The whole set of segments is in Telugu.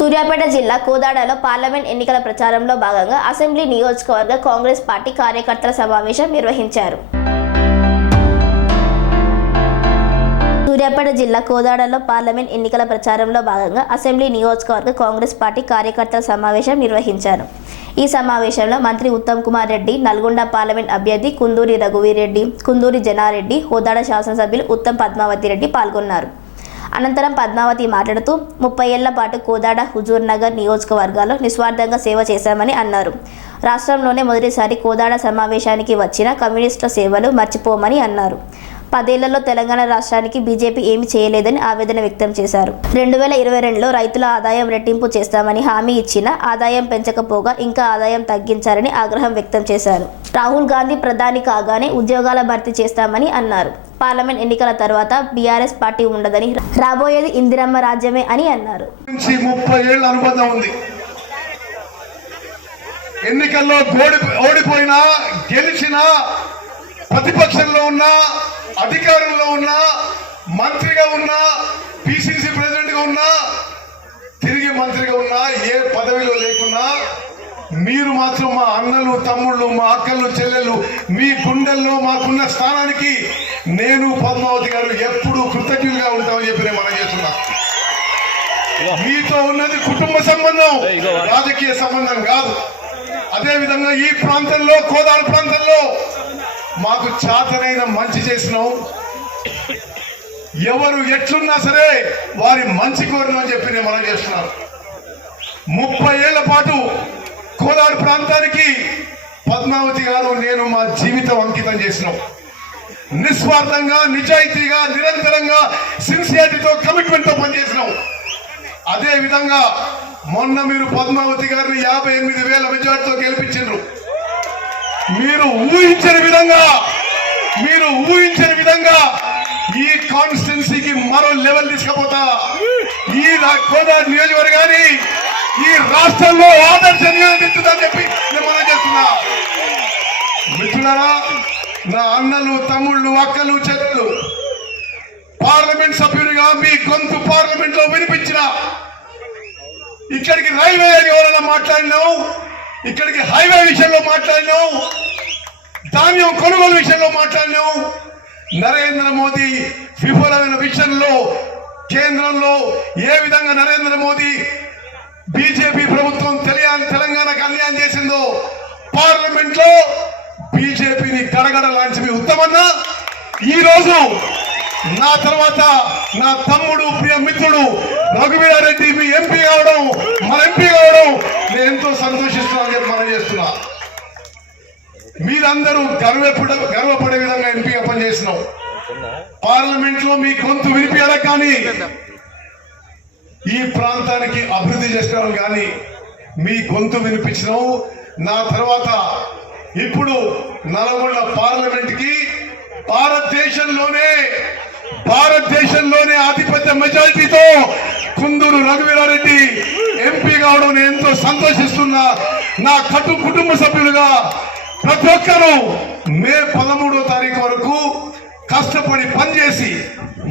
సూర్యాపేట జిల్లా కోదాడలో పార్లమెంట్ ఎన్నికల ప్రచారంలో భాగంగా అసెంబ్లీ నియోజకవర్గ కాంగ్రెస్ పార్టీ కార్యకర్తల సమావేశం నిర్వహించారు. సూర్యాపేట జిల్లా కోదాడలో పార్లమెంట్ ఎన్నికల ప్రచారంలో భాగంగా అసెంబ్లీ నియోజకవర్గ కాంగ్రెస్ పార్టీ కార్యకర్తల సమావేశం నిర్వహించారు. ఈ సమావేశంలో మంత్రి ఉత్తమ్ కుమార్ రెడ్డి, నల్గొండ పార్లమెంట్ అభ్యర్థి కుందూరి రఘువీరెడ్డి, కుందూరి జనారెడ్డి, కోదాడ శాసనసభ్యులు ఉత్తమ్ పద్మావతి రెడ్డి పాల్గొన్నారు. అనంతరం పద్మావతి మాట్లాడుతూ 30 ఏళ్ల పాటు కోదాడ, హుజూర్ నగర్ నియోజకవర్గాల్లో నిస్వార్థంగా సేవ చేశామని అన్నారు. రాష్ట్రంలోనే మొదటిసారి కోదాడ సమావేశానికి వచ్చిన కమ్యూనిస్టుల సేవలు మర్చిపోమని అన్నారు. 10 ఏళ్లలో తెలంగాణ రాష్ట్రానికి బీజేపీ ఏమీ చేయలేదని ఆవేదన వ్యక్తం చేశారు. 2022లో రైతుల ఆదాయం రెట్టింపు చేస్తామని హామీ ఇచ్చినా ఆదాయం పెంచకపోగా ఇంకా ఆదాయం తగ్గించారని ఆగ్రహం వ్యక్తం చేశారు. రాహుల్ గాంధీ ప్రధాని కాగానే ఉద్యోగాల భర్తీ చేస్తామని అన్నారు. పార్లమెంట్ ఎన్నికల తర్వాత బీఆర్ఎస్ పార్టీ ఉండదని, రాబోయేది ఇందిరమ్మ రాజ్యమే అని అన్నారు. 30 ఏళ్ల అనుబంధం ఉంది. ఎన్నికల్లో ఓడిపోయినా గెలిచినా, ప్రతిపక్షంలో ఉన్నా, అధికారంలో ఉన్నా, మంత్రిగా ఉన్నా, పిసిసి ప్రెసిడెంట్ గా ఉన్నా, తిరిగి మంత్రిగా ఉన్నా, ఏ పదవిలో లేకున్నా మీరు మాత్రం మా అన్నలు, తమ్ముళ్ళు, మా అక్కలు, చెల్లెళ్ళు, మీ గుండెల్లో మాకున్న స్థానానికి నేను, పద్మావతి గారు ఎప్పుడు కృతజ్ఞులుగా ఉంటామని చెప్పి నేను మనం చేస్తున్నా. మీతో ఉన్నది కుటుంబ సంబంధం, రాజకీయ సంబంధం కాదు. అదే విధంగా ఈ ప్రాంతంలో, కోదాడ ప్రాంతంలో మాకు చాతనైన మంచి చేసినాం. ఎవరు ఎట్లున్నా సరే వారి మంచి కోరినని చెప్పి నేను మనం చేస్తున్నాను. 30 ఏళ్ల పాటు కోదాడ ప్రాంతానికి పద్మావతి గారు, నేను మా జీవితం అంకితం చేసినాం. నిస్వార్థంగా, నిజాయితీగా, నిరంతరంగా, సిన్సియారిటీతో, కమిట్మెంట్ తో పనిచేసినాం. అదే విధంగా మొన్న మీరు పద్మావతి గారిని 58,000 మెజార్టీతో గెలిపించారు. మీరు ఊహించని విధంగా ఈ కాన్స్టిట్యున్సీకి మరో లెవెల్ తీసుకుపోతా, ఈ కోదాడ నియోజకవర్గాన్ని ఈ రాష్ట్రంలో ఆదర్శ నియోజకవర్గం చెప్పి నేను మనం చేస్తున్నా. మిత్రులారా, నా అన్నలు, తమ్ముళ్ళు, అక్కలు, చెల్లెలు, పార్లమెంట్ సభ్యుడిగా మీ గొంతు పార్లమెంట్ లో వినిపించిన, ఇక్కడికి రైల్వే ఎవరైనా మాట్లాడినావు, ఇక్కడికి హైవే విషయంలో మాట్లాడినావు, ధాన్యం కొనుగోలు విషయంలో మాట్లాడినావు, నరేంద్ర మోదీ విఫలమైన విషయంలో కేంద్రంలో ఏ విధంగా నరేంద్ర మోదీ బీజేపీ ప్రభుత్వం తెలంగాణకు అన్యాయం చేసిందో, పార్లమెంట్ లో బీజేపీని గడగడ లాంచి మీ ఉత్తమన్న ఈ రోజు నా తర్వాత నా తమ్ముడు, ప్రియ మిత్రుడు రఘువీరారెడ్డి మీ ఎంపీ కావడం, మన ఎంపీ కావడం నేను ఎంతో సంతోషిస్తున్నాను చెప్పి మనం చేస్తున్నా. మీరందరూ గర్వపడే విధంగా ఎంపీగా పనిచేసినాం. పార్లమెంట్ లో మీ గొంతు వినిపించాలి, కానీ ఈ ప్రాంతానికి అభివృద్ధి చేసినాం, కానీ మీ గొంతు వినిపించినాం. నా తర్వాత ఇప్పుడు నల్గొండ పార్లమెంట్ కి భారతదేశంలోనే అతిపెద్ద మెజారిటీతో కుందూరు రఘువీరారెడ్డి ఎంపీ కావడం నేను ఎంతో సంతోషిస్తున్నా. నా కుటుంబ సభ్యులుగా ప్రతి ఒక్కరూ మే 13వ తారీఖు వరకు కష్టపడి పనిచేసి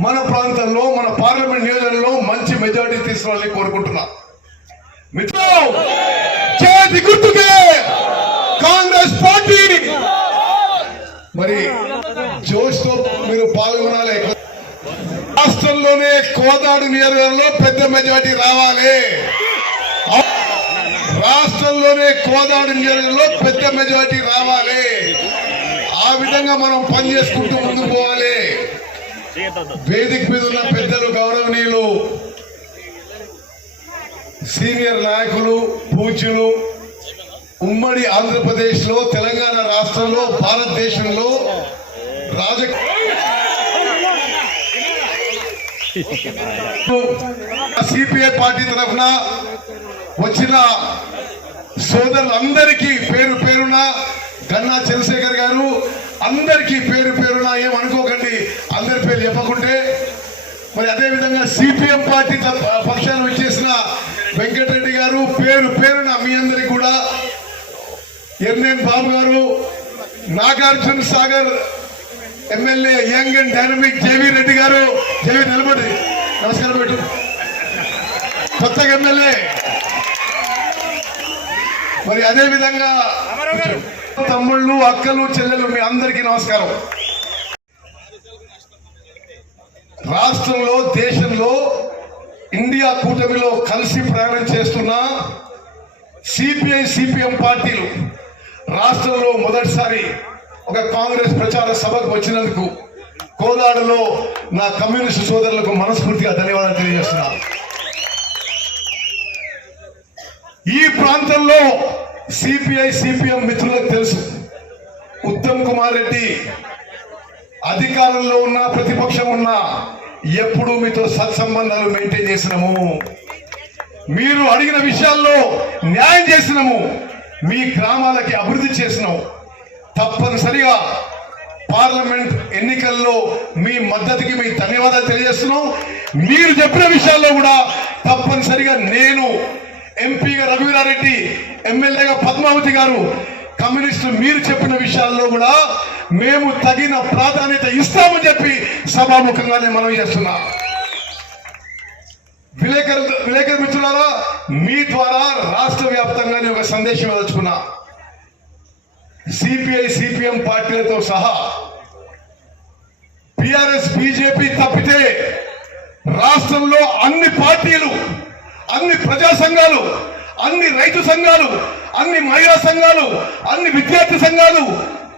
మన ప్రాంతంలో, మన పార్లమెంట్ నియోజకవర్గంలో మంచి మెజారిటీ తీసుకోవాలని కోరుకుంటున్నా. మిత్రులు, చేతి గుర్తుకే కాంగ్రెస్ పార్టీ. మరి జోష్ తో మీరు పాల్గొనాలి. రాష్ట్రంలోనే కోదాడ నియోజకవర్గంలో పెద్ద మెజారిటీ రావాలి. రాష్ట్రంలోనే కోదాడ నియోజకవర్గంలో పెద్ద మెజారిటీ రావాలి. ఆ విధంగా మనం పని చేసుకుంటూ ముందుకు పోవాలి. వేదిక మీద ఉన్న పెద్దలు, గౌరవనీయులు, సీనియర్ నాయకులు, పూజ్యులు, ఉమ్మడి ఆంధ్రప్రదేశ్ లో, తెలంగాణ రాష్ట్రంలో, భారతదేశంలో సిపిఐ పార్టీ తరఫున వచ్చిన సోదరులందరికీ పేరు పేరున, గన్నా చంద్రశేఖర్ గారు అందరికీ పేరు పేరున, ఏమనుకోకండి అందరి పేరు చెప్పకుంటే. మరి అదేవిధంగా సిపిఎం పార్టీ పక్షాన్ని వచ్చేసిన వెంకటరెడ్డి గారు పేరు పేరున మీ అందరికి కూడా, ఎర్నేన్ బాబు గారు, Nagarjuna Sagar MLA young and dynamic JV Reddy గారు, జేవీ నిలబడి నమస్కారం పెట్టు, కొత్తగా ఎమ్మెల్యే మరి అదే విధంగా తమ్ముళ్ళు అక్కలు చెల్లెలు మీ అందరికీ నమస్కారం. రాష్ట్రంలో దేశంలో ఇండియా కూటమిలో కలిసి ప్రయాణం చేస్తున్న సిపిఐ సిపిఎం పార్టీలు రాష్ట్రంలో మొదటిసారి ఒక కాంగ్రెస్ ప్రచార సభకు వచ్చినందుకు కోదాడలో నా కమ్యూనిస్టు సోదరులకు మనస్ఫూర్తిగా ధన్యవాదాలు తెలియజేస్తున్నాను. ఈ ప్రాంతంలో సిపిఐ సిపిఎం మిత్రులకు తెలుసు, ఉత్తమ్ కుమార్ రెడ్డి అధికారంలో ఉన్న ప్రతిపక్షం ఉన్నా ఎప్పుడూ మీతో సత్సంబంధాలు మెయింటైన్ చేసినాము. మీరు అడిగిన విషయాల్లో న్యాయం చేసినాము. మీ గ్రామాలకి అభివృద్ధి చేసినాము. తప్పనిసరిగా పార్లమెంట్ ఎన్నికల్లో మీ మద్దతుకి మీ ధన్యవాదాలు తెలియజేస్తున్నాం. మీరు చెప్పిన విషయాల్లో కూడా తప్పనిసరిగా నేను ఎంపీగా రఘువీరారెడ్డి, ఎమ్మెల్యేగా పద్మావతి గారు, కమ్యూనిస్టులు మీరు చెప్పిన విషయాల్లో కూడా మేము తగిన ప్రాధాన్యత ఇస్తామని చెప్పి సభాముఖంగానే మనం చేస్తున్నా. విలేకరు మిత్రులారా, మీ ద్వారా రాష్ట్ర వ్యాప్తంగానే ఒక సందేశం ఇవ్వదలుచుకున్నా. సిపిఐ సిపిఎం పార్టీలతో సహా టిఆర్ఎస్ బీజేపీ తప్పితే రాష్ట్రంలో అన్ని పార్టీలు, అన్ని ప్రజా సంఘాలు, అన్ని రైతు సంఘాలు, అన్ని మహిళా సంఘాలు, అన్ని విద్యార్థి సంఘాలు,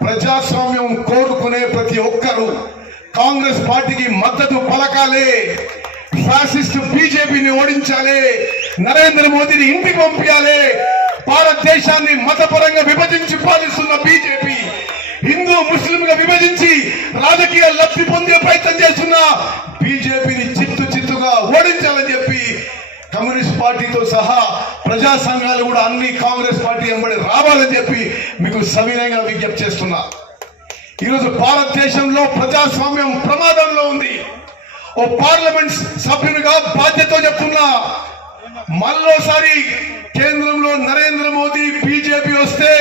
ప్రజాస్వామ్యం కోరుకునే ప్రతి ఒక్కరూ కాంగ్రెస్ పార్టీకి మద్దతు పలకాలే. ఫ్యాసిస్ట్ బీజేపీని ఓడించాలి, నరేంద్ర మోదీని ఇంటికి పంపించాలి. భారతదేశాన్ని మతపరంగా విభజించి పాలిస్తున్న బీజేపీ హిందూ ముస్లింగా విభజించి రాజకీయ లబ్ధి పొందే ప్రయత్నం చేస్తున్న బీజేపీని చిత్తుగా ఓడించాలని చెప్పి కమ్యూనిస్ట్ పార్టీతో సహా ప్రజా సంఘాలు కూడా అన్ని కాంగ్రెస్ పార్టీ వెంబడి రావాలని చెప్పి మీకు సవినయంగా విజ్ఞప్తి చేస్తున్నా. ఈరోజు భారతదేశంలో ప్రజాస్వామ్యం ప్రమాదంలో ఉంది. ఓ పార్లమెంట్ సభ్యునిగా బాధ్యతతో చెప్తున్నా, మళ్ళోసారి కేంద్రంలో నరేంద్ర మోదీ బీజేపీ వస్తే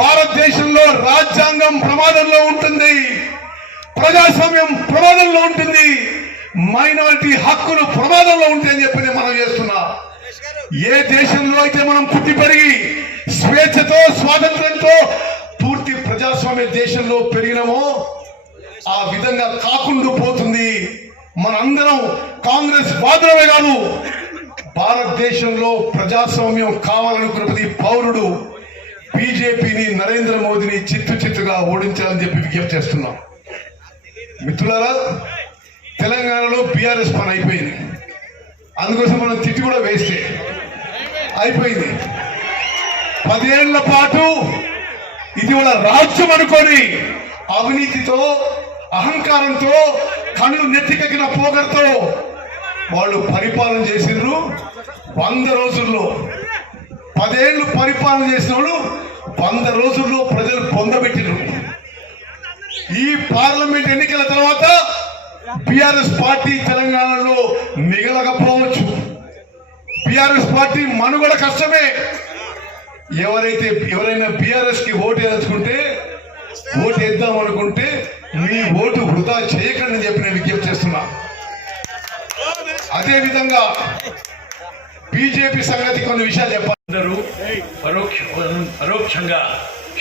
భారతదేశంలో రాజ్యాంగం ప్రమాదంలో ఉంటుంది, ప్రజాస్వామ్యం ప్రమాదంలో ఉంటుంది, మైనారిటీ హక్కులు ప్రమాదంలో ఉంటాయని చెప్పి మనం చేస్తున్నా. ఏ దేశంలో అయితే మనం పుట్టి పెరిగి స్వేచ్ఛతో స్వాతంత్రంతో పూర్తి ప్రజాస్వామ్య దేశంలో పెరిగినామో ఆ విధంగా కాకుండా పోతుంది. మనందరం కాంగ్రెస్ వాదులమే కాదు, భారతదేశంలో ప్రజాస్వామ్యం కావాలనుకున్న ప్రతి పౌరుడు బీజేపీని, నరేంద్ర మోదీని చిత్తుగా ఓడించాలని చెప్పి విజ్ఞప్తి చేస్తున్నాం. మిత్రులారా, తెలంగాణలో బీఆర్ఎస్ పని అయిపోయింది. అందుకోసం మనం తిట్టి కూడా వేస్తే అయిపోయింది. 10 ఏళ్ల పాటు ఇది వాళ్ళ రాజ్యం అనుకొని అవినీతితో, అహంకారంతో, కళ్ళు నెత్తికెక్కిన పోగర్తో వాళ్ళు పరిపాలన చేసిండ్రు. 100 రోజుల్లో 10 ఏళ్లు పరిపాలన చేసిన వాళ్ళు 100 రోజుల్లో ప్రజలు పొందబెట్టిండ్రు. ఈ పార్లమెంట్ ఎన్నికల తర్వాత బీఆర్ఎస్ పార్టీ తెలంగాణలో మిగలకపోవచ్చు. బీఆర్ఎస్ పార్టీ మనుగడ కష్టమే. ఎవరైనా బీఆర్ఎస్ కి ఓటు వేసుకుంటే, ఓటు వేద్దాం అనుకుంటే మీ ఓటు వృధా చేయకండి అని చెప్పి నేను విజ్ఞప్తి చేస్తున్నా. అదే విధంగా బీజేపీ సంగతి కొన్ని విషయాలు చెప్పారు. అందరూ పరోక్షంగా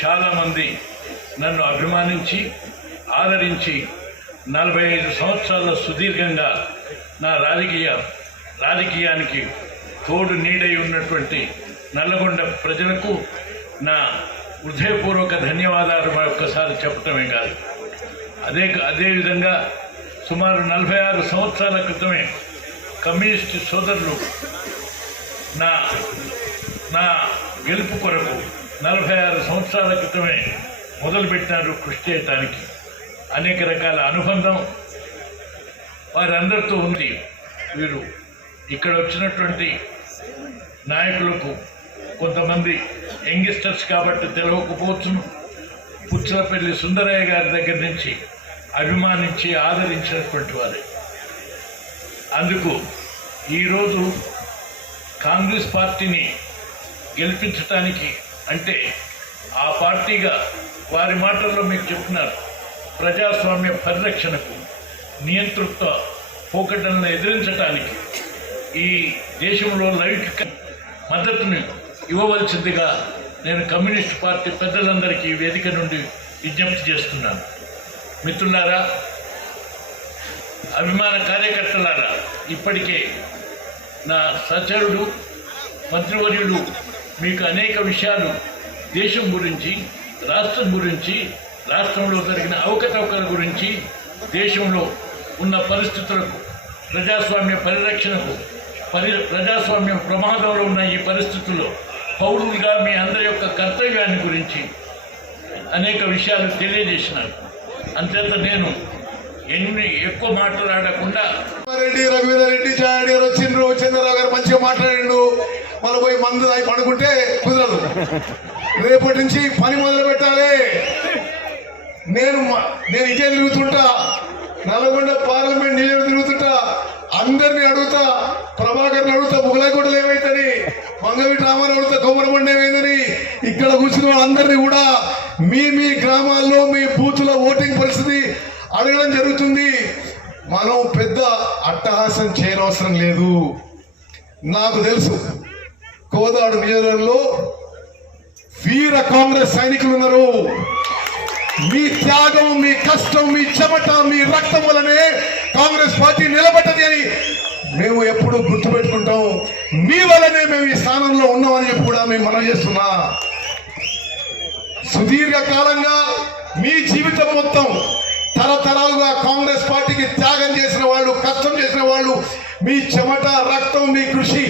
చాలా మంది నన్ను అభిమానించి ఆదరించి 45 సంవత్సరాల సుదీర్ఘంగా నా రాజకీయానికి తోడు నీడై ఉన్నటువంటి నల్లగొండ ప్రజలకు నా హృదయపూర్వక ధన్యవాదాలు మరొకసారి చెప్పటమే కాదు, అదేవిధంగా సుమారు 46 సంవత్సరాల క్రితమే కమ్యూనిస్టు సోదరులు నా గెలుపు కొరకు 46 సంవత్సరాల క్రితమే మొదలుపెట్టినారు కృషి చేయటానికి. అనేక రకాల అనుబంధం వారందరితో ఉంది. వీరు ఇక్కడ వచ్చినటువంటి నాయకులకు కొంతమంది యంగిస్టర్స్ కాబట్టి తెలియకపోవచ్చును. పుచ్చలపల్లి సుందరయ్య గారి దగ్గర నుంచి అభిమానించి ఆదరించినటువంటి వారే. అందుకు ఈరోజు కాంగ్రెస్ పార్టీని గెలిపించటానికి అంటే ఆ పార్టీగా వారి మాటల్లో మీకు చెప్తున్నారు, ప్రజాస్వామ్య పరిరక్షణకు, నియంతృత్వ పోకడలను ఎదిరించడానికి, ఈ దేశంలో లౌకిక మద్దతుని ఇవ్వవలసిందిగా నేను కమ్యూనిస్ట్ పార్టీ పెద్దలందరికీ వేదిక నుండి విజ్ఞప్తి చేస్తున్నాను. మిత్రులారా, అభిమాన కార్యకర్తలారా, ఇప్పటికే నా సహచరుడు మంత్రివర్యులు మీకు అనేక విషయాలు దేశం గురించి, రాష్ట్రం గురించి, రాష్ట్రంలో జరిగిన అవకతవకల గురించి, దేశంలో ఉన్న పరిస్థితులకు, ప్రజాస్వామ్య పరిరక్షణకు, ప్రజాస్వామ్యం ప్రమాదంలో ఉన్న ఈ పరిస్థితుల్లో పౌరులుగా మీ అందరి యొక్క కర్తవ్యాన్ని గురించి అనేక విషయాలు తెలియజేసినారు. అంతేత నేను ఎక్కువ మాట్లాడకుండా రెడ్డి, రఘువీరారెడ్డి, జాయరెడ్డి గారు వచ్చిండ్రు, చంద్రరావు గారు మంచిగా మాట్లాడిండు. మనం పోయి మందు అయి పడుకుంటే కుదరదు. రేపటి నుంచి పని మొదలు పెట్టాలి. నేను ఇదే తిరుగుతుంటా, నల్గొండ పార్లమెంట్ నియోజకవర్గం తిరుగుతుంటా, అందరినీ అడుగుతా, ప్రభాకర్ని అడుగుతా, ముగలాయకోటలు ఏమైందని, మంగవీటి రామారావు అడుగుతా, కొమరబండ ఏమైందని. ఇక్కడ కూర్చున్న వాళ్ళందరినీ కూడా మీ గ్రామాల్లో మీ బూతుల ఓటింగ్ పరిస్థితి అడగడం జరుగుతుంది. మనం పెద్ద అట్టహాసం చేయనవసరం లేదు. నాకు తెలుసు కోదాడు నియోజకవర్గంలో వీర కాంగ్రెస్ సైనికులు ఉన్నారు. మీ త్యాగం, మీ కష్టం, మీ చెమట, మీ రక్తం వల్లనే కాంగ్రెస్ పార్టీ నిలబడ్డది అని మేము ఎప్పుడూ గుర్తుపెట్టుకుంటాం. మీ వల్లనే మేము ఈ స్థానంలో ఉన్నామని చెప్పి కూడా మేము మనం చేస్తున్నా. సుదీర్ఘ కాలంగా మీ జీవితం మొత్తం తరతరాలుగా కాంగ్రెస్ పార్టీకి త్యాగం చేసిన వాళ్ళు, కష్టం చేసిన వాళ్ళు, మీ చెమట, రక్తం, మీ కృషి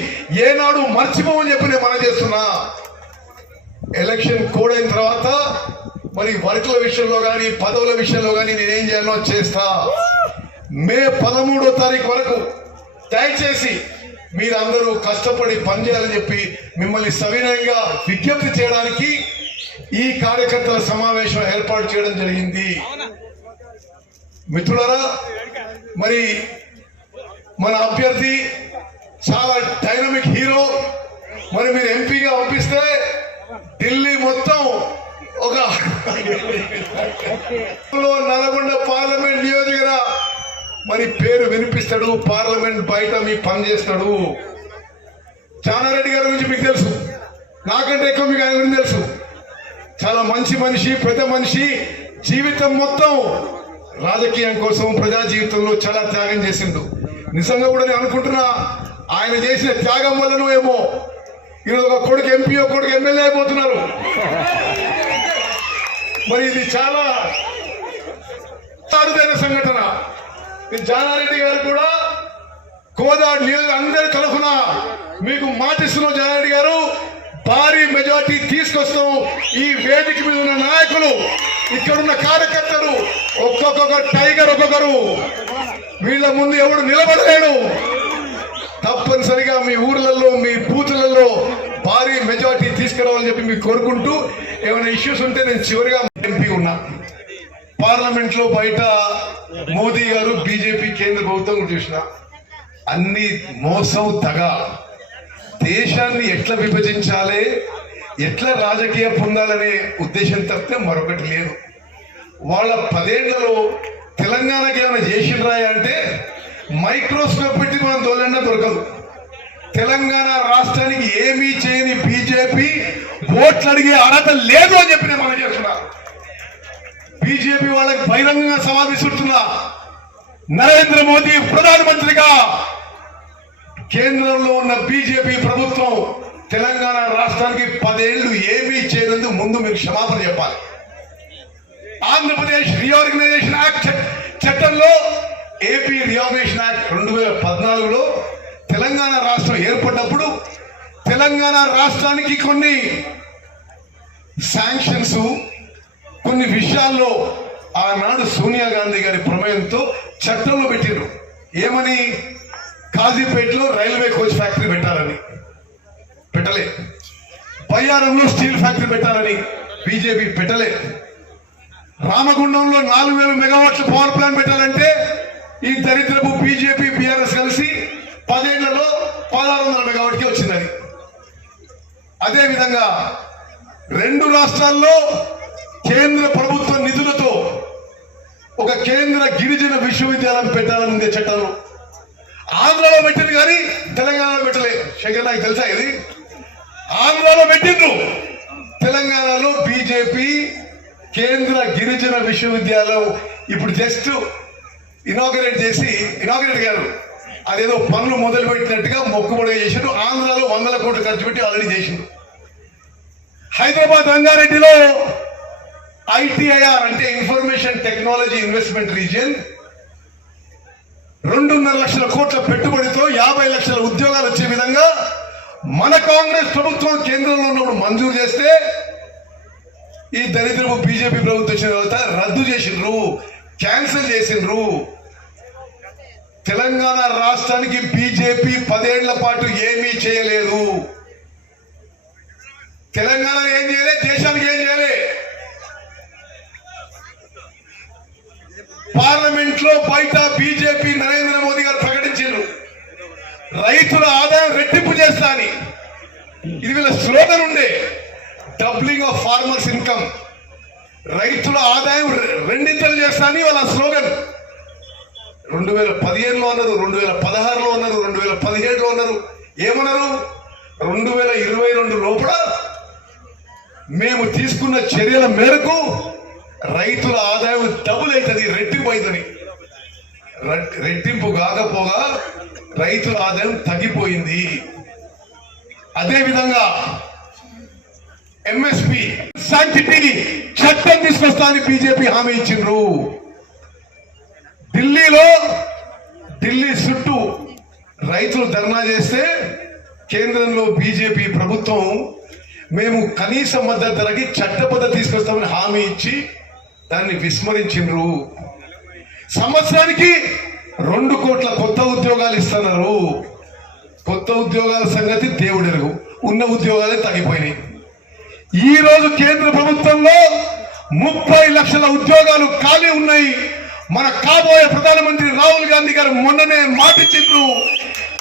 ఏనాడు మర్చిపోమని చెప్పి నేను మనం చేస్తున్నా. ఎలక్షన్ కోడ్ అయిన తర్వాత మరి వర్కుల విషయంలో కానీ, పదవుల విషయంలో కానీ నేనేం చేయాలో చేస్తా. మే 13వ తారీఖు వరకు దయచేసి మీరందరూ కష్టపడి పనిచేయాలని చెప్పి మిమ్మల్ని సవినయంగా విజ్ఞప్తి చేయడానికి ఈ కార్యకర్తల సమావేశం ఏర్పాటు చేయడం జరిగింది. మిత్రులారా, మరి మన అభ్యర్థి చాలా డైనమిక్ హీరో. మరి మీరు ఎంపీగా పంపిస్తే ఢిల్లీ మొత్తం ఒక నల్గొండ పార్లమెంట్ నియోజకవర్గ మరి పేరు వినిపిస్తాడు. పార్లమెంట్ బయట మీ పని చేస్తాడు. జానారెడ్డి గారి గురించి మీకు తెలుసు, నాకంటే ఎక్కువ మీకు ఆయన గురించి తెలుసు. చాలా మంచి మనిషి, పెద్ద మనిషి. జీవితం మొత్తం రాజకీయం కోసం, ప్రజా జీవితంలో చాలా త్యాగం చేసిండు. నిజంగా కూడా నేను అనుకుంటున్నా, ఆయన చేసిన త్యాగం వల్లనో ఏమో ఈరోజు ఒక కొడుకు ఎంపీ, ఒక కొడుకు ఎమ్మెల్యే అయిపోతున్నారు. మరి ఇది చాలా అరుదైన సంఘటన. జానారెడ్డి గారు కూడా కోదాడు నియోజక అందరి తరఫున మీకు మాటిస్తున్నాం. జానారెడ్డి గారు, భారీ మెజార్టీ తీసుకొస్తాం. ఈ వేదిక మీద ఉన్న నాయకులు, ఇక్కడున్న కార్యకర్తలు, ఒక్కొక్క టైగర్ ఒక్కొక్కరు, వీళ్ళ ముందు ఎవడు నిలబడలేడు. తప్పనిసరిగా మీ ఊర్లలో, మీ బూతులలో భారీ మెజార్టీ తీసుకురావాలని చెప్పి మీకు కోరుకుంటూ, ఏమైనా ఇష్యూస్ ఉంటే నేను చివరిగా ఎంపీ ఉన్నా. పార్లమెంట్ లో బయట మోదీ గారు, బీజేపీ కేంద్ర ప్రభుత్వం చూసిన అన్ని మోసం, దగ. దేశాన్ని ఎట్లా విభజించాలి, ఎట్లా రాజకీయ పొందాలనే ఉద్దేశం తప్పితే మరొకటి లేదు. వాళ్ళ 10 ఏళ్లలో తెలంగాణకి ఏమైనా చేసిండ్రా అంటే మైక్రోస్కోప్ పెట్టి మనం తోలన్నా దొరకదు. తెలంగాణ రాష్ట్రానికి ఏమీ చేయని బీజేపీ ఓట్లు అడిగే అర్హత లేదు అని చెప్పి నేను మనం చేస్తున్నా. బీజేపీ వాళ్ళకి బహిరంగంగా సవాల్ విసురుతున్నా. నరేంద్ర మోదీ ప్రధానమంత్రిగా కేంద్రంలో ఉన్న బీజేపీ ప్రభుత్వం తెలంగాణ రాష్ట్రానికి 10 ఏళ్లు ఏమీ చేయనందుకు ముందు మీరు క్షమాపణ చెప్పాలి. ఆంధ్రప్రదేశ్ రీఆర్గనైజేషన్ యాక్ట్ చట్టంలో, ఏపీ రీఆర్గనైజేషన్ యాక్ట్ 2014లో తెలంగాణ రాష్ట్రం ఏర్పడ్డప్పుడు తెలంగాణ రాష్ట్రానికి కొన్ని శాంక్షన్స్, కొన్ని విషయాల్లో ఆనాడు సోనియా గాంధీ గారి ప్రమేయంతో చట్టంలో పెట్టారు. ఏమని? కాజీపేటలో రైల్వే కోచ్ ఫ్యాక్టరీ పెట్టాలని. పెట్టలే. బయ్యారంలో స్టీల్ ఫ్యాక్టరీ పెట్టాలని బీజేపీ పెట్టలే. రామగుండంలో 4000 మెగావాట్ల పవర్ ప్లాంట్ పెట్టాలంటే ఈ దరిద్రపు బీజేపీ, బీఆర్ఎస్ కలిసి 10 ఏళ్లలో 1600 మెగావాట్కి వచ్చిందని. అదేవిధంగా 2 రాష్ట్రాల్లో కేంద్ర ప్రభుత్వ నిధులతో ఒక కేంద్ర గిరిజన విశ్వవిద్యాలయం పెట్టాలని చట్టాలు ఆంధ్రలో పెట్టింది కానీ తెలంగాణలో పెట్టలే. శంకర్, నాకు తెలుసా ఇది? ఆంధ్రాలో పెట్టిండ్రు. తెలంగాణలో బీజేపీ కేంద్ర గిరిజన విశ్వవిద్యాలయం ఇప్పుడు జస్ట్ ఇనాగరేట్ గారు అదేదో పనులు మొదలు పెట్టినట్టుగా మొక్కుబడి చేసిండు. ఆంధ్రాలో 100 కోట్లు ఖర్చు పెట్టి ఆల్రెడీ చేసిండు. హైదరాబాద్ రంగారెడ్డిలో ఐటీఐఆర్ అంటే ఇన్ఫర్మేషన్ టెక్నాలజీ ఇన్వెస్ట్మెంట్ రీజియన్ 2.5 లక్షల కోట్ల పెట్టుబడితో 50 లక్షల ఉద్యోగాలు వచ్చే విధంగా మన కాంగ్రెస్ ప్రభుత్వం కేంద్రంలో ఉన్నప్పుడు మంజూరు చేస్తే ఈ దరిద్రపు బీజేపీ ప్రభుత్వం వచ్చిన తర్వాత రద్దు చేసిండ్రు, క్యాన్సిల్ చేసిండ్రు. తెలంగాణ రాష్ట్రానికి బీజేపీ 10 ఏళ్ల పాటు ఏమీ చేయలేదు. తెలంగాణ ఏం చేయలే, దేశానికి ఏం చేయలే. పార్లమెంట్ లో బయట బీజేపీ నరేంద్ర మోదీ గారు ప్రకటించారు రైతుల ఆదాయం రెట్టింపు చేస్తా అని. ఇది వీళ్ళ స్లోగన్ ఉండే, డబ్లింగ్ ఆఫ్ ఫార్మర్స్ ఇన్కమ్. రైతుల ఆదాయం రెండింతలు చేస్తా అని వాళ్ళ స్లోగన్. 2015లో అన్నారు, 2016లో అన్నారు, 2017లో అన్నారు. ఏమన్నారు? 2022 లోపల మేము తీసుకున్న చర్యల మేరకు రైతుల ఆదాయం డబుల్ అవుతుంది, రెట్టింపు అవుతుంది. రెట్టింపు కాకపోగా రైతుల ఆదాయం తగ్గిపోయింది. అదేవిధంగా ఎంఎస్పి శాంటిటీ చట్టం తీసుకొస్తానని బీజేపీ హామీ ఇచ్చిండ్రు. ఢిల్లీ చుట్టూ రైతులు ధర్నా చేస్తే కేంద్రంలో బీజేపీ ప్రభుత్వం మేము కనీస మద్దతు ధరకి చట్టబద్ధ తీసుకొస్తామని హామీ ఇచ్చి దాన్ని విస్మరించిండ్రు. సంవత్సరానికి 2 కోట్ల కొత్త ఉద్యోగాలు ఇస్తున్నారు. కొత్త ఉద్యోగాల సంగతి దేవుడెరుగు, ఉన్న ఉద్యోగాలే తగ్గిపోయినాయి. ఈ రోజు కేంద్ర ప్రభుత్వంలో 30 లక్షల ఉద్యోగాలు ఖాళీ ఉన్నాయి. మన కాబోయే ప్రధానమంత్రి రాహుల్ గాంధీ గారు మొన్ననే మాటిచ్చిండ్రు,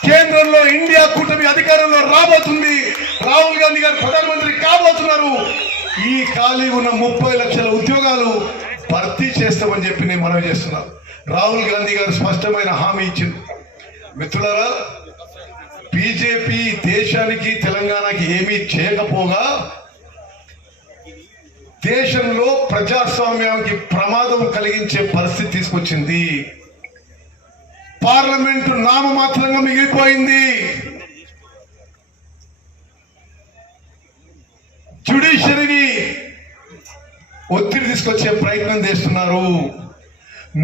కేంద్రంలో ఇండియా కూటమి అధికారంలో రాబోతుంది, రాహుల్ గాంధీ గారు ప్రధానమంత్రి కాబోతున్నారు. ఈ ఖాళీ ఉన్న 30 లక్షల ఉద్యోగాలు భర్తీ చేస్తామని చెప్పి నేను మనవి చేస్తున్నాను. రాహుల్ గాంధీ గారు స్పష్టమైన హామీ ఇచ్చింది. మిత్రులారా, బీజేపీ దేశానికి తెలంగాణకి ఏమీ చేయకపోగా దేశంలో ప్రజాస్వామ్యానికి ప్రమాదం కలిగించే పరిస్థితి తీసుకొచ్చింది. పార్లమెంటు నామమాత్రంగా మిగిలిపోయింది. జ్యుడిషియరీని ఒత్తిడి తీసుకొచ్చే ప్రయత్నం చేస్తున్నారు.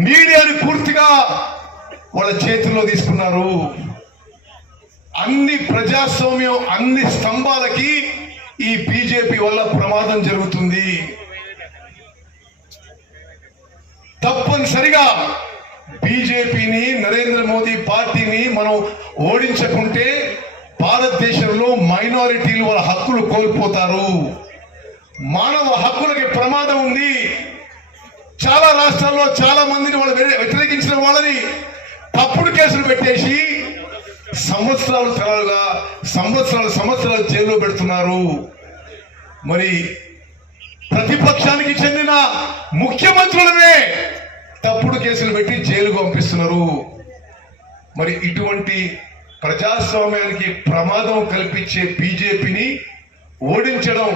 మీడియాని పూర్తిగా వాళ్ళ చేతుల్లో తీసుకున్నారు. అన్ని ప్రజాస్వామ్యం, అన్ని స్తంభాలకి ఈ బీజేపీ వల్ల ప్రమాదం జరుగుతుంది. తప్పనిసరిగా బీజేపీని, నరేంద్ర మోదీ పార్టీని మనం ఓడించకుంటే భారతదేశంలో మైనారిటీలు వాళ్ళ హక్కులు కోల్పోతారు. మానవ హక్కులకి ప్రమాదం ఉంది. చాలా రాష్ట్రాల్లో చాలా మందిని వాళ్ళు వ్యతిరేకించిన వాళ్ళని తప్పుడు కేసులు పెట్టేసి సంవత్సరాలు జైల్లో పెడుతున్నారు. మరి ప్రతిపక్షానికి చెందిన ముఖ్యమంత్రులనే తప్పుడు కేసులు పెట్టి జైలుకు పంపిస్తున్నారు. మరి ఇటువంటి ప్రజాస్వామ్యానికి ప్రమాదం కల్పించే బీజేపీని ఓడించడం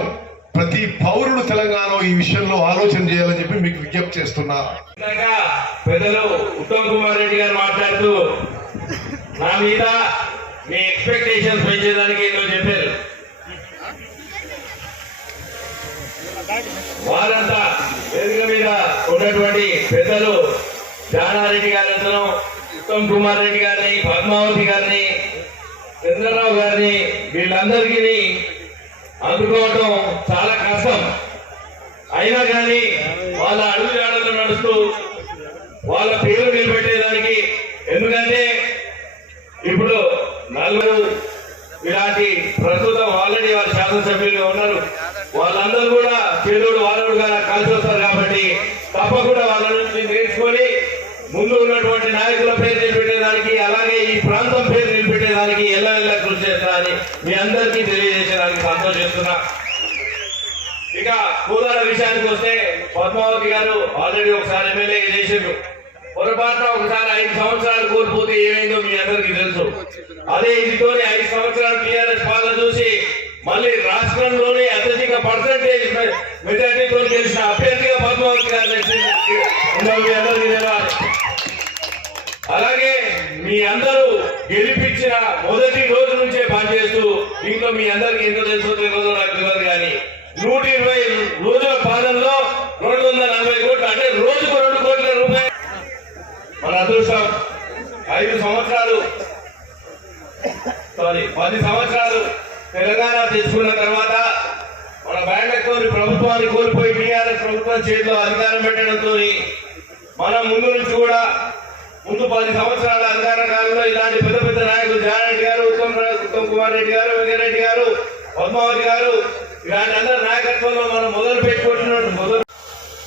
ప్రతి పౌరుడు తెలంగాణ ఈ విషయంలో ఆలోచన చేయాలని చెప్పి మీకు విజ్ఞప్తి చేస్తున్నా. పెద్దలు ఉత్తమ్ కుమార్ రెడ్డి గారు మాట్లాడుతూ నా మీద మీ ఎక్స్పెక్టేషన్స్ పెంచేదానికి ఏదో చెప్పారు. వారంతా వేదిక మీద ఉన్నటువంటి పెద్దలు జానారెడ్డి గారితో, ఉత్తమ్ కుమార్ రెడ్డి గారిని, పద్మావతి గారిని, చంద్రరావు గారిని, వీళ్ళందరికీ అందుకోవటం చాలా కష్టం. అయినా కానీ వాళ్ళ అడుగుజాడలు నడుస్తూ వాళ్ళ పేరు నిలబెట్టేదానికి, ఎందుకంటే ఇప్పుడు నలుగురు ఇలాంటి ప్రస్తుతం ఆల్రెడీ వారి శాసనసభ్యులుగా ఉన్నారు. వాళ్ళందరూ కూడా పేదోడు వాళ్ళుగా కలిసి వస్తారు కాబట్టి తప్పకుండా వాళ్ళ నుంచి నేర్చుకొని ముందు ఉన్నటువంటి నాయకుల పేరు నిలబెట్టేదానికి, అలాగే ఈ ప్రాంతం పేరు నిలబెట్టేదానికి ఎలా కృషి చేస్తారని మీ అందరికీ తెలియజేసేదానికి సంతోషిస్తున్నా. ఇక కూదాల విషయానికి వస్తే, పద్మావతి గారు ఆల్రెడీ ఒకసారి ఎమ్మెల్యే చేసిండ్రు. పొరపాటున ఒకసారి 5 సంవత్సరాలు కోల్పోతే ఏమైందో మీ అందరికీ తెలుసు. అదే ఇదితోనే 5 సంవత్సరాలు టీఆర్ఎస్ పాలన చూసి మళ్ళీ రాష్ట్రంలోనే అత్యధిక పర్సంటేజ్ మెజార్టీతో గెలిచిన అభ్యర్థిగా పద్మావతి గారు మీ అందరికీ తెలవాలి. అలాగే మీ అందరూ గెలిపించిన మొదటి రోజు నుంచే పనిచేస్తూ దీంట్లో మీ అందరికీ ఎంత తెలుసో తెలియదు నాకు తెలియదు కానీ 120 రోజుల పాలనలో 240 కోట్లు అంటే రోజుకు 2 కోట్ల రూపాయలు మన అదృష్టం. 10 సంవత్సరాలు తెలంగాణ తెచ్చుకున్న తర్వాత మన బ్యాంకుతో ప్రభుత్వాన్ని కోల్పోయి టీఆర్ఎస్ ప్రభుత్వం చేతిలో అధికారం పెట్టడంతో మనం ముందు నుంచి కూడా ముందు 10 సంవత్సరాల అధికార కాలంలో ఇలాంటి పెద్ద పెద్ద నాయకులు జానారెడ్డి గారు, ఉత్తమ్ కుమార్ రెడ్డి గారు, వెంకరెడ్డి గారు, పద్మావతి గారు ఇలాంటి అందరి నాయకత్వంలో మనం మొదలు పెట్టుకుంటున్నాం.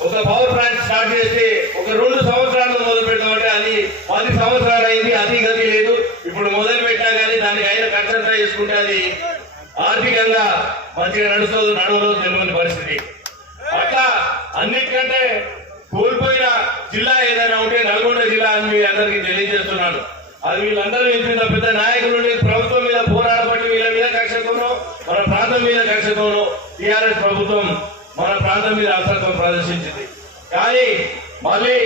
ఒక పవర్ ప్లాంట్ స్టార్ట్ చేస్తే ఒక 2 సంవత్సరాలు మొదలు పెడతామంటే అది 10 సంవత్సరాలు అయింది. అది గతి లేదు. ఇప్పుడు మొదలు పెట్టినా కానీ దానికి అయిన ఖర్చంతా చేసుకుంటే అది ఆర్థికంగా మంచిగా నడవలో తెలియని పరిస్థితి. అట్లా అన్నిటికంటే కోల్పోయిన జిల్లా ఏదైనా ఉంటే నల్గొండ జిల్లా అని మీ అందరికీ తెలియజేస్తున్నాను. అది వీళ్ళందరూ ఇంత పెద్ద నాయకులు ప్రభుత్వం మీద పోరాడబట్టి వీళ్ళ మీద కక్షతోనో మన ప్రాంతం మీద కక్షతోనో టీఆర్ఎస్ ప్రభుత్వం మన ప్రాంతం మీద అసత్వం ప్రదర్శించింది. కానీ మళ్ళీ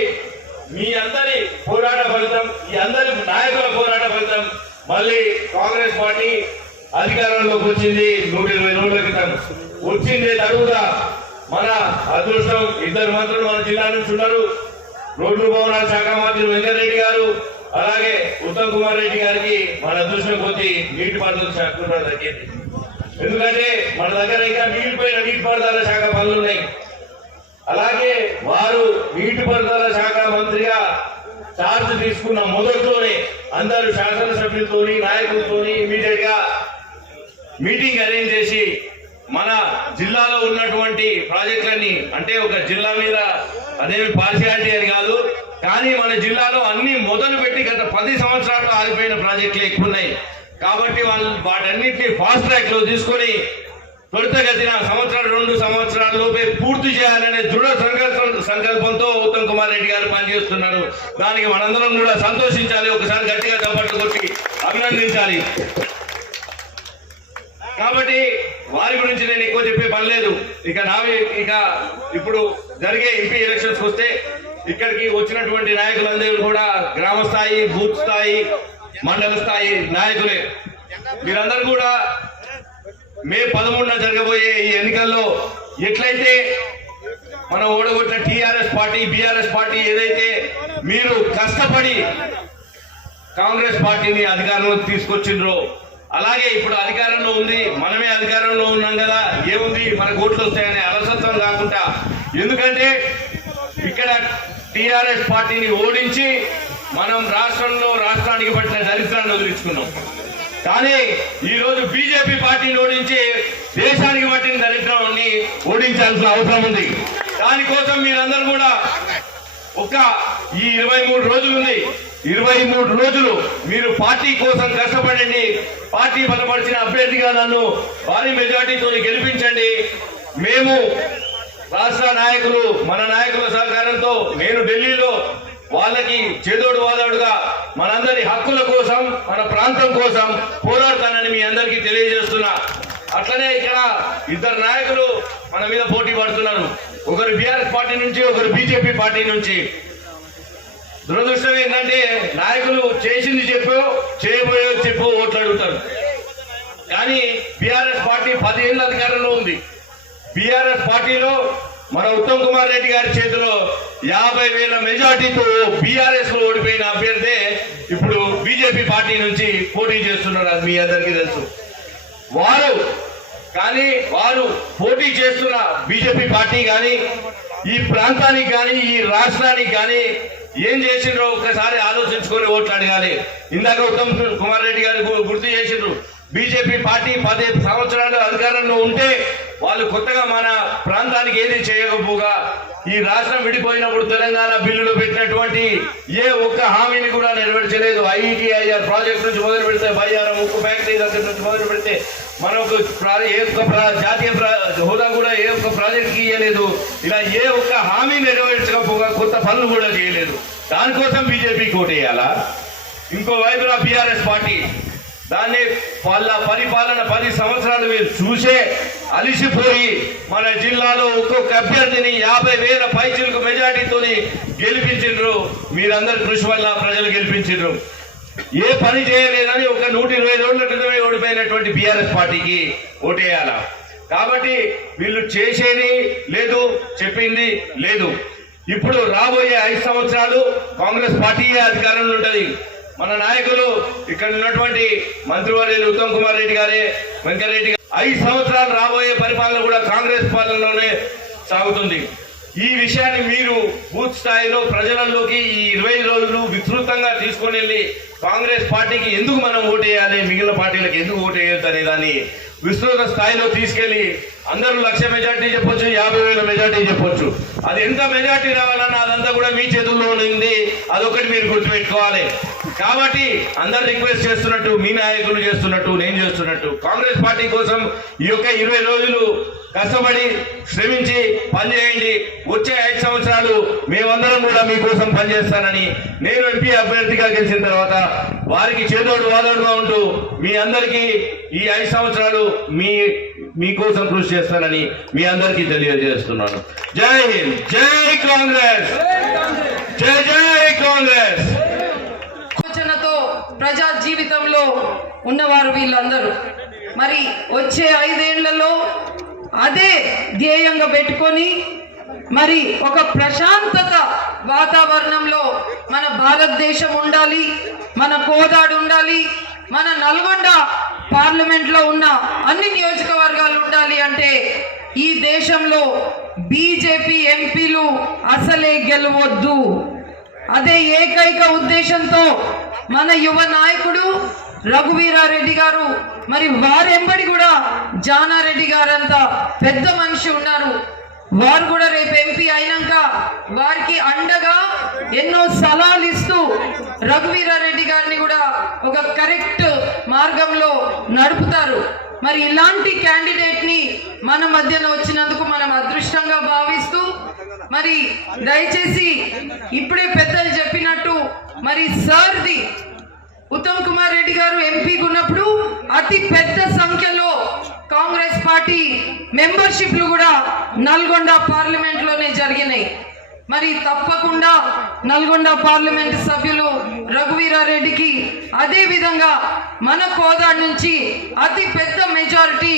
మీ అందరి పోరాట ఫలితం, ఈ అందరి నాయకుల పోరాట ఫలితం మళ్ళీ కాంగ్రెస్ పార్టీ అధికారంలోకి వచ్చింది. 120 రోజుల క్రితం వచ్చిందే తరువుగా మన అదృష్టం 2 మంత్రులు మన జిల్లా నుంచి ఉన్నారు. రోడ్లు భవనాల శాఖ మంత్రి వెంకరెడ్డి గారు, అలాగే ఉత్తమ్ కుమార్ రెడ్డి గారికి మన అదృష్టం కొద్ది నీటిపారుదల శాఖ కూడా దక్కింది. ఎందుకంటే మన దగ్గర ఇంకా మిగిలిపోయిన నీటిపారుదల శాఖ పనులు ఉన్నాయి. అలాగే వారు నీటిపారుదల శాఖ మంత్రిగా ఛార్జ్ తీసుకున్న మొదట్లోనే అందరూ శాసనసభ్యులతోని నాయకులతోని ఇమీడియట్ గా మీటింగ్ అరేంజ్ చేసి మన జిల్లాలో ఉన్నటువంటి ప్రాజెక్టులన్నీ, అంటే ఒక జిల్లా మీద అదేమి పార్షియాలిటీ అని కాదు, కానీ మన జిల్లాలో అన్ని మొదలు పెట్టి గత 10 సంవత్సరాల్లో ఆగిపోయిన ప్రాజెక్టులు ఎక్కువ ఉన్నాయి. కాబట్టి వాళ్ళు వాటన్నిటిని ఫాస్ట్ ట్రాక్ లో తీసుకొని త్వరితగతిన 1-2 సంవత్సరాల లోపే పూర్తి చేయాలనే దృఢ సంకల్పంతో ఉత్తమ్ కుమార్ రెడ్డి గారు పనిచేస్తున్నారు. దానికి మనందరం కూడా సంతోషించాలి. ఒకసారి గట్టిగా చప్పట్లు కొట్టి అభినందించాలి. కాబట్టి వారి గురించి నేను ఎక్కువ చెప్పే పని లేదు. ఇక ఇప్పుడు జరిగే ఎంపీ ఎలక్షన్స్ వస్తే ఇక్కడికి వచ్చినటువంటి నాయకులందరూ కూడా గ్రామ స్థాయి, బూత్ స్థాయి, మండల స్థాయి నాయకులే. మీరందరూ కూడా మే 13న జరగబోయే ఈ ఎన్నికల్లో ఎట్లయితే మనం ఓడగొట్టిన టీఆర్ఎస్ పార్టీ, బీఆర్ఎస్ పార్టీ ఏదైతే మీరు కష్టపడి కాంగ్రెస్ పార్టీని అధికారంలోకి తీసుకొచ్చిండ్రో, అలాగే ఇప్పుడు అధికారంలో ఉంది, మనమే అధికారంలో ఉన్నాం కదా, ఏముంది మనకు ఓట్లు వస్తాయనే అలసత్వం కాకుండా, ఎందుకంటే ఇక్కడ టీఆర్ఎస్ పార్టీని ఓడించి మనం రాష్ట్రానికి పట్టిన దరిద్రాన్ని వదిలించుకున్నాం. కానీ ఈ రోజు బీజేపీ పార్టీని ఓడించి దేశానికి పట్టిన దరిద్రాన్ని ఓడించాల్సిన అవసరం ఉంది. దానికోసం మీరందరూ కూడా ఈ 23 రోజులు ఉంది, 23 రోజులు మీరు పార్టీ కోసం కష్టపడండి. పార్టీ బలపరిచిన అభ్యర్థిగా నన్ను భారీ మెజార్టీతో గెలిపించండి. మేము రాష్ట్ర నాయకులు, మన నాయకుల సహకారంతో నేను ఢిల్లీలో వాళ్ళకి చేదోడు వాదోడుగా మనందరి హక్కుల కోసం, మన ప్రాంతం కోసం పోరాడతానని మీ అందరికీ తెలియజేస్తున్నా. అట్లనే ఇక్కడ 2 నాయకులు మన మీద పోటీ పడుతున్నారు. ఒకరు బీఆర్ఎస్ పార్టీ నుంచి, ఒకరు బీజేపీ పార్టీ నుంచి. దురదృష్టం ఏంటంటే నాయకులు చేసింది చెప్పు, చేయబోయేది చెప్పు ఓట్లు అడుగుతారు. కానీ బీఆర్ఎస్ పార్టీ 10 ఏళ్ళ అధికారంలో ఉంది. బీఆర్ఎస్ పార్టీలో మన ఉత్తమ్ కుమార్ రెడ్డి గారి చేతిలో 50,000 మెజార్టీతో బీఆర్ఎస్ లో ఓడిపోయిన అభ్యర్థే ఇప్పుడు బీజేపీ పార్టీ నుంచి పోటీ చేస్తున్నారు. అది మీ అందరికీ తెలుసు. వారు పోటీ చేస్తున్న బీజేపీ పార్టీ కానీ, ఈ ప్రాంతానికి కానీ, ఈ రాష్ట్రానికి కానీ ఏం చేసిండ్రో ఒక్కసారి ఆలోచించుకొని ఓట్లు అడగాలి. ఇందాక ఉత్తమ్ కుమార్ రెడ్డి గారు గుర్తు చేసిండ్రు, బీజేపీ పార్టీ 10 సంవత్సరాలు అధికారంలో ఉంటే వాళ్ళు కొత్తగా మన ప్రాంతానికి ఏది చేయకపోగా ఈ రాష్ట్రం విడిపోయినప్పుడు తెలంగాణ బిల్లులో పెట్టినటువంటి ఏ ఒక్క హామీని కూడా నెరవేర్చలేదు. IITIR ప్రాజెక్ట్ నుంచి మొదలు పెడితే, బయ్యారం ఉక్కు ఫ్యాక్టరీ దగ్గర నుంచి మొదలు పెడితే మనకు జాతీయ హోదా కూడా ఏ ఒక్క ప్రాజెక్ట్కి ఇవ్వలేదు. ఇలా ఏ ఒక్క హామీ నెరవేర్చకపోగా కొత్త పనులు కూడా చేయలేదు. దానికోసం బీజేపీకి ఓటేయాలా? ఇంకో వైపున బీఆర్ఎస్ పార్టీ దాన్ని వాళ్ళ పరిపాలన 10 సంవత్సరాలు మీరు చూసే అలిసిపోయి మన జిల్లాలో ఒక్కొక్క అభ్యర్థిని 50,000 పైచిలకు మెజార్టీతోని గెలిపించిండ్రు. మీరందరి కృషి వల్ల ప్రజలు గెలిపించిండ్రు. ఏ పని చేయలేదని ఒక 120 రోజుల క్రితమే ఓడిపోయినటువంటి బీఆర్ఎస్ పార్టీకి ఓటేయాల. కాబట్టి వీళ్ళు చేసేది లేదు, చెప్పింది లేదు. ఇప్పుడు రాబోయే 5 సంవత్సరాలు కాంగ్రెస్ పార్టీయే అధికారంలో ఉంటది. మన నాయకులు ఇక్కడ ఉన్నటువంటి మంత్రివర్యులు ఉత్తమ్ కుమార్ రెడ్డి గారే, వెంకటరెడ్డి గారు 5 సంవత్సరాలు రాబోయే పరిపాలన కూడా కాంగ్రెస్ పాలనలోనే సాగుతుంది. ఈ విషయాన్ని మీరు బూత్ స్థాయిలో ప్రజలలోకి ఈ 20 రోజులు విస్తృతంగా తీసుకొని వెళ్ళి కాంగ్రెస్ పార్టీకి ఎందుకు మనం ఓటేయాలి, మిగిలిన పార్టీలకు ఎందుకు ఓటేయొద్దు అనే దాన్ని విస్తృత స్థాయిలో తీసుకెళ్లి అందరూ 1,00,000 మెజార్టీ చెప్పొచ్చు, 50,000 మెజార్టీ చెప్పొచ్చు. అది ఎంత మెజార్టీ రావాలన్నా అదంతా కూడా మీ చేతుల్లో ఉంది. అదొకటి మీరు గుర్తుపెట్టుకోవాలి. కాబట్టి అందరు రిక్వెస్ట్ చేస్తున్నట్టు, మీ నాయకులు చేస్తున్నట్టు, నేను చేస్తున్నట్టు కాంగ్రెస్ పార్టీ కోసం ఈ యొక్క 20 రోజులు కష్టపడి శ్రమించి పనిచేయండి. వచ్చే 5 సంవత్సరాలు మేమందరం కూడా మీకోసం పనిచేస్తానని, నేను ఎంపీ అభ్యర్థిగా గెలిచిన తర్వాత వారికి చేదోడు వాదోడుగా ఉంటూ మీ అందరికీ ఈ 5 సంవత్సరాలు మీకోసం కృషి చేస్తానని మీ అందరికీ తెలియజేస్తున్నాను. జై హింద్, జై కాంగ్రెస్, జై జై కాంగ్రెస్. ఆలోచనతో ప్రజా జీవితంలో ఉన్నవారు వీళ్ళందరూ. మరి వచ్చే 5 ఏళ్లలో అదే ధ్యేయంగా పెట్టుకొని మరి ఒక ప్రశాంతత వాతావరణంలో మన భారతదేశం ఉండాలి, మన కోదాడు ఉండాలి, మన నల్గొండ పార్లమెంట్ లో ఉన్న అన్ని నియోజకవర్గాలు ఉండాలి అంటే ఈ దేశంలో బీజేపీ ఎంపీలు అసలే గెలవద్దు. అదే ఏకైక ఉద్దేశంతో మన యువ నాయకుడు రఘువీరారెడ్డి గారు, మరి వారెంబడి కూడా జానారెడ్డి గారంతా పెద్ద మనిషి ఉన్నారు. వారు కూడా రేపు ఎంపీ అయినాక వారికి అండగా ఎన్నో సలహాలు ఇస్తూ రఘువీరారెడ్డి గారిని కూడా ఒక కరెక్ట్ మార్గంలో నడుపుతారు. మరి ఇలాంటి క్యాండిడేట్ ని మన మధ్యన వచ్చినందుకు మనం అదృష్టంగా భావిస్తూ, మరి దయచేసి ఇప్పుడే పెద్దలు చెప్పినట్టు మరి సార్ది ఉత్తమ్ కుమార్ రెడ్డి గారు ఎంపీగా ఉన్నప్పుడు అతి పెద్ద సంఖ్యలో కాంగ్రెస్ పార్టీ మెంబర్షిప్లు కూడా నల్గొండ పార్లమెంట్ లోనే జరిగినాయి. మరి తప్పకుండా నల్గొండ పార్లమెంట్ సభ్యులు రఘువీరారెడ్డికి అదే విధంగా మన కోదాడ్ నుంచి అతి పెద్ద మెజారిటీ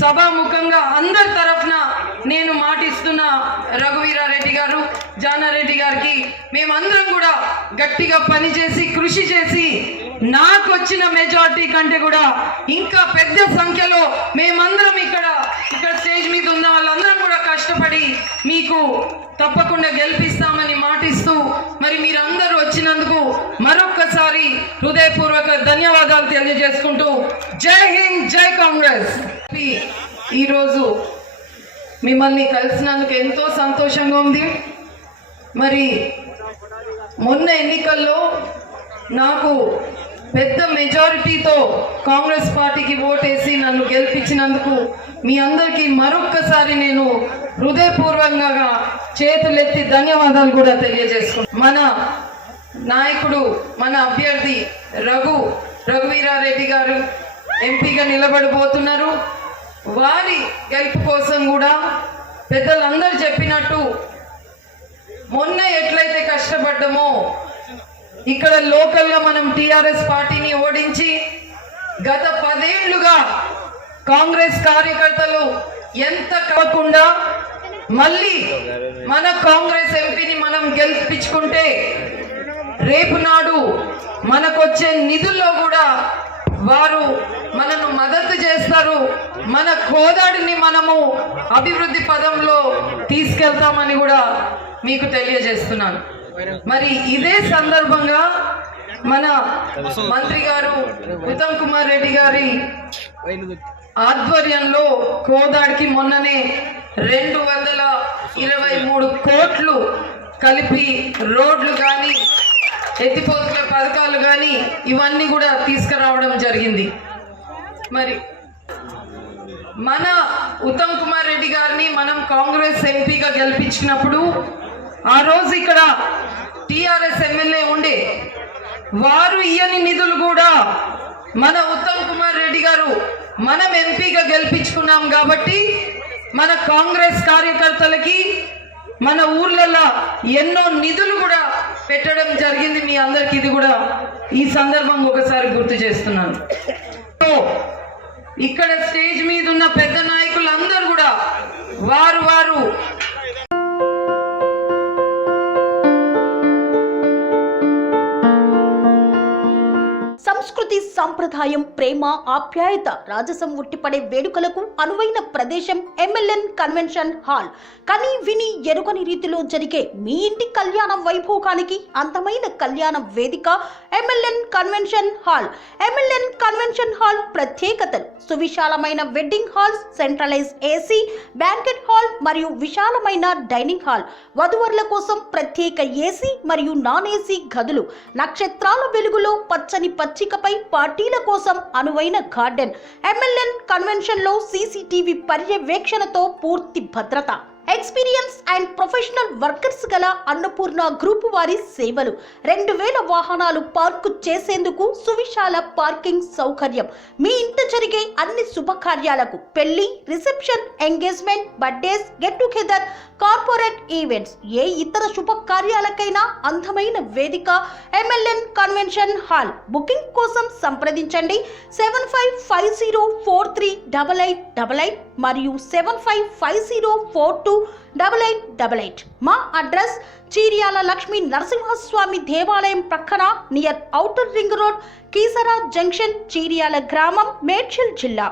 సభాముఖంగా అందరి తరఫున నేను మాటిస్తున్న రఘువీరారెడ్డి గారు, జానారెడ్డి గారికి మేమందరం కూడా గట్టిగా పనిచేసి కృషి చేసి నాకు వచ్చిన మెజారిటీ కంటే కూడా ఇంకా పెద్ద సంఖ్యలో మేమందరం ఇక్కడ స్టేజ్ మీద ఉన్న వాళ్ళందరం కూడా కష్టపడి మీకు తప్పకుండా గెలిపిస్తామని మాటిస్తూ, మరి మీరందరూ వచ్చినందుకు మరొక్కసారి హృదయపూర్వక ధన్యవాదాలు తెలియజేసుకుంటూ జై హింద్, జై కాంగ్రెస్. ఈరోజు మిమ్మల్ని కలిసినందుకు ఎంతో సంతోషంగా ఉంది. మరి మొన్న ఎన్నికల్లో నాకు పెద్ద మెజారిటీతో కాంగ్రెస్ పార్టీకి ఓటేసి నన్ను గెలిపించినందుకు మీ అందరికీ మరొక్కసారి నేను హృదయపూర్వకంగా చేతులెత్తి ధన్యవాదాలు కూడా తెలియజేసుకుంటాను. మన నాయకుడు, మన అభ్యర్థి రఘువీరారెడ్డి గారు ఎంపీగా నిలబడబోతున్నారు. వారి గెలుపు కోసం కూడా పెద్దలందరూ చెప్పినట్టు మొన్న ఎట్లయితే కష్టపడ్డామో ఇక్కడ లోకల్ గా మనం టిఆర్ఎస్ పార్టీని ఓడించి గత 10 ఏళ్లుగా కాంగ్రెస్ కార్యకర్తలు ఎంత కాకుండా మళ్ళీ మన కాంగ్రెస్ ఎంపీని మనం గెలిపించుకుంటే రేపు నాడు మనకొచ్చే నిధుల్లో కూడా వారు మనను మద్దతు చేస్తారు. మన కోదాడిని మనము అభివృద్ధి పదంలో తీసుకెళ్తామని కూడా మీకు తెలియజేస్తున్నాను. మరి ఇదే సందర్భంగా మన మంత్రి గారు ఉత్తమ్ కుమార్ రెడ్డి గారి ఆధ్వర్యంలో కోదాడికి మొన్ననే 223 కోట్లు కలిపి రోడ్లు కానీ ఎత్తిపోతుల పథకాలు కానీ ఇవన్నీ కూడా తీసుకురావడం జరిగింది. మరి మన ఉత్తమ్ కుమార్ రెడ్డి గారిని మనం కాంగ్రెస్ ఎంపీగా గెలిపించినప్పుడు ఆ రోజు ఇక్కడ టిఆర్ఎస్ ఎమ్మెల్యే ఉండే వారు ఇయ్యని నిధులు కూడా మన ఉత్తమ్ కుమార్ రెడ్డి గారు మనం ఎంపీగా గెలిపించుకున్నాం కాబట్టి మన కాంగ్రెస్ కార్యకర్తలకి మన ఊర్లలో ఎన్నో నిధులు కూడా పెట్టడం జరిగింది. మీ అందరికి ఇది కూడా ఈ సందర్భం ఒకసారి గుర్తు చేస్తున్నాను. ఇక్కడ స్టేజ్ మీద ఉన్న పెద్ద నాయకులందరూ కూడా వారు సంస్కృతి, సాంప్రదాయం, ప్రేమ, ఆప్యాయత, రాజసం ఉట్టిపడే వేడుకలకు అనువైన ప్రదేశం MLN కన్వెన్షన్ హాల్. కని విని ఎరుగని రీతిలో జరిగే మీ ఇంటి కళ్యాణ వైభోగానికి అందమైన కళ్యాణ వేదిక MLN convention hall. MLN convention hall ప్రత్యేకతలు: సువిశాలమైన wedding halls, centralized AC, banquet hall మరియు విశాలమైన డైనింగ్ హాల్, వధువరుల కోసం ప్రత్యేక AC మరియు నాన్ AC గదులు, నక్షత్రాల వెలుగులో పచ్చని పచ్చికపై పార్టీల కోసం అనువైన గార్డెన్. MLN కన్వెన్షన్ లో CCTV పర్యవేక్షణతో పూర్తి భద్రత. ఎక్స్పీరియన్స్ అండ్ ప్రొఫెషనల్ వర్కర్స్ గల అన్నపూర్ణ గ్రూప్ వారి సేవలు. 2000 వాహనాలు పార్కు చేసేందుకు సువిశాల పార్కింగ్ సౌకర్యం. మీ ఇంట జరిగే అన్ని శుభకార్యాలకు, పెళ్లి, reception, engagement, birthdays, get together, corporate events, ఏ ఇతర శుభకార్యాలకైనా అందమైన వేదిక MLN కన్వెన్షన్ హాల్. బుకింగ్ కోసం సంప్రదించండి 7550438888 మరియు 7550428888. మా అడ్రస్ చీర్యాల లక్ష్మీ నరసింహస్వామి దేవాలయం ప్రక్కన, near outer ring road, Keesara junction, Cheeryal గ్రామం, మేడ్చల్ జిల్లా.